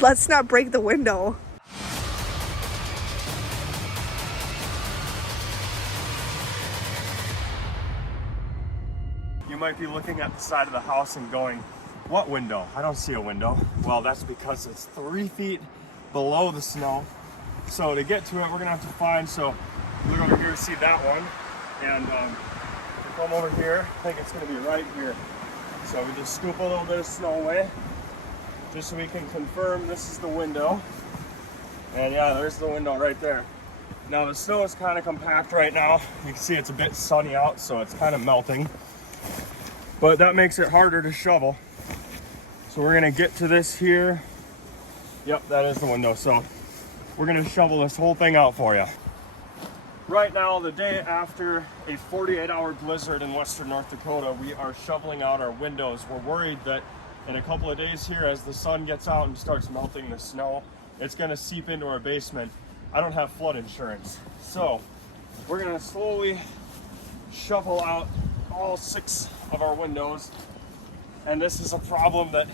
Let's not break the window. You might be looking at the side of the house and going, what window? I don't see a window. Well, that's because it's 3 feet below the snow. So to get to it, we're gonna have to find, so look over here to see that one. And come over here, I think it's gonna be right here. So we just scoop a little bit of snow away, just so we can confirm this is the window. And yeah, there's the window right there. Now the snow is kind of compact right now. You can see it's a bit sunny out, so it's kind of melting. But that makes it harder to shovel. So we're gonna get to this here. Yep, that is the window. So we're gonna shovel this whole thing out for you. Right now, the day after a 48-hour blizzard in western North Dakota, we are shoveling out our windows. We're worried that in a couple of days here, as the sun gets out and starts melting the snow, it's gonna seep into our basement. I don't have flood insurance. So we're gonna slowly shovel out all 6 of our windows. And this is a problem that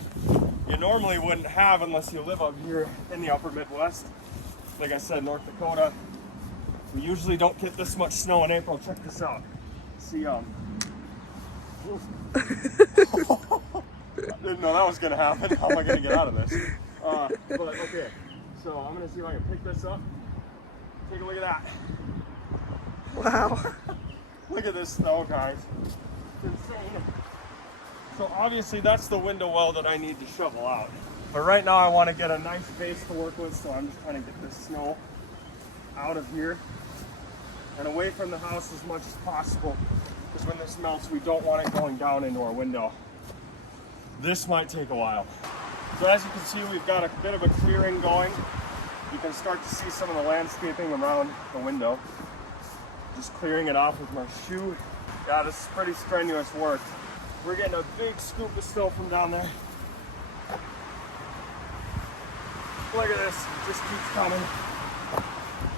you normally wouldn't have unless you live up here in the upper Midwest. Like I said, North Dakota, we usually don't get this much snow in April. Check this out. See, I didn't know that was gonna happen. How am I gonna get out of this? But okay, so I'm gonna see if I can pick this up. Take a look at that. Wow. Look at this snow, guys. It's insane. So obviously that's the window well that I need to shovel out. But right now I want to get a nice base to work with, so I'm just trying to get this snow out of here and away from the house as much as possible, because when this melts, we don't want it going down into our window. This might take a while. So as you can see, we've got a bit of a clearing going. You can start to see some of the landscaping around the window. Just clearing it off with my shoe. Yeah, this is pretty strenuous work. We're getting a big scoop of snow from down there. Look at this, it just keeps coming.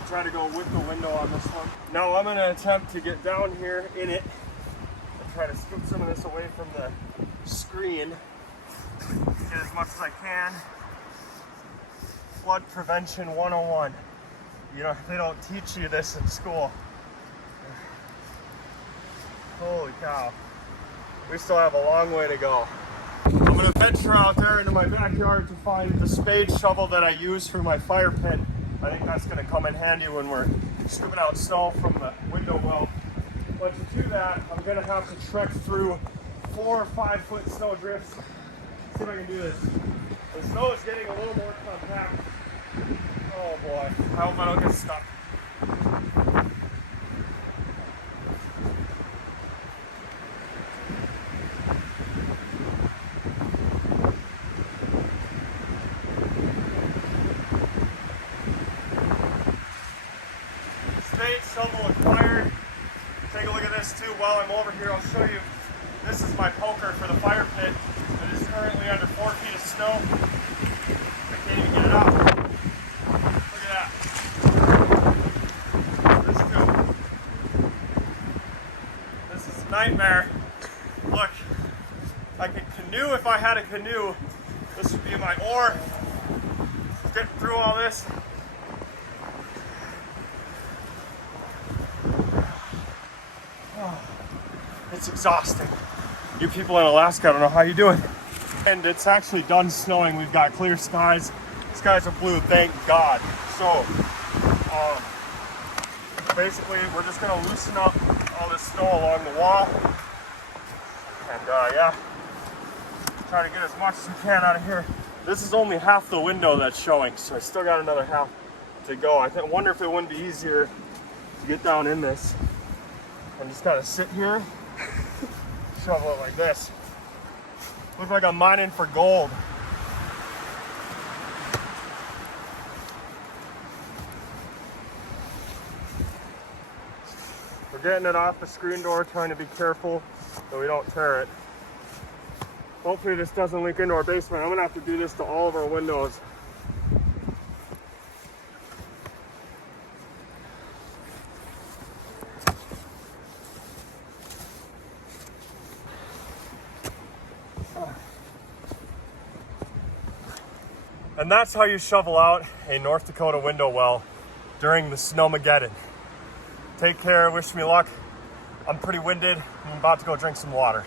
Try to go with the window on this one. Now I'm gonna attempt to get down here in it and try to scoop some of this away from the screen. Get as much as I can. Flood prevention 101. You know, they don't teach you this in school. Holy cow. We still have a long way to go. I'm gonna venture out there into my backyard to find the spade shovel that I use for my fire pit. I think that's gonna come in handy when we're scooping out snow from the window well. But to do that, I'm gonna have to trek through 4 or 5 foot snow drifts. See if I can do this. The snow is getting a little more compact. Oh boy, I hope I don't get stuck. Shovel acquired. Take a look at this too while I'm over here. I'll show you. This is my poker for the fire pit. It is currently under 4 feet of snow. I can't even get it out. Look at that. This too. This is a nightmare. Look, I could canoe if I had a canoe. This would be my oar. Getting through all this. It's exhausting. You people in Alaska, I don't know how you do it. And it's actually done snowing. We've got clear skies. Skies are blue, thank God. So, basically, we're just gonna loosen up all this snow along the wall. And yeah, try to get as much as we can out of here. This is only half the window that's showing, so I still got another half to go. I wonder if it wouldn't be easier to get down in this and just kind of sit here, shovel it like this. Look like I'm mining for gold. We're getting it off the screen door, trying to be careful so we don't tear it. Hopefully this doesn't leak into our basement. I'm gonna have to do this to all of our windows. And that's how you shovel out a North Dakota window well during the Snowmageddon. Take care, wish me luck. I'm pretty winded. I'm about to go drink some water.